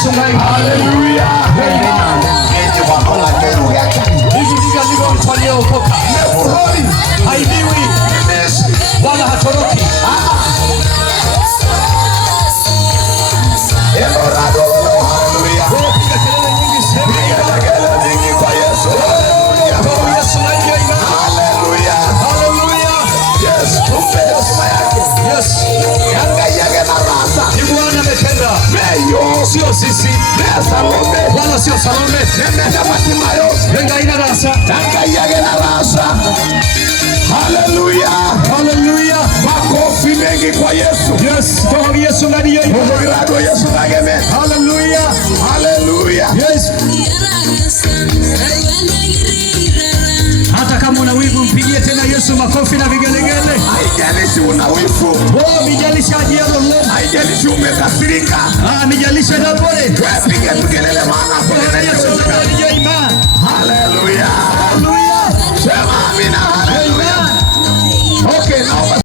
Yesu ngai. Hallelujah. Eti wakola kero yake. Hivi ndivyo alivyo waliokoka. Nebuhori. Haibiwi. Wala hatoroki. Elorado. Hallelujah. Piga kelele nyingi sema. Kelele nyingi kwa Yesu. Kwa Yesu ngai. Hallelujah. Hallelujah. Yes. Tumpe heshima yake. Yes. Yanga yake na rasa. Ni Bwana ametenda. Meyo. Sio sisi. Salome. Wala sio Salome. Nenda Batimayo. Wenga ina rasa. Yanga yake na rasa. Hallelujah. Hallelujah. Makofi mengi kwa Yesu. Yes. Kwa Yesu ndani yeye. Mungu Yesu ngeme. Hallelujah. Hallelujah. Yes. Hata kama una wivu mpigie tena Yesu makofi na vigelegele. Haijalishi una wivu. Oh, mijalisha ajiero. Haijalishi umekasirika. Mijalisha na pole. Wewe piga kelele.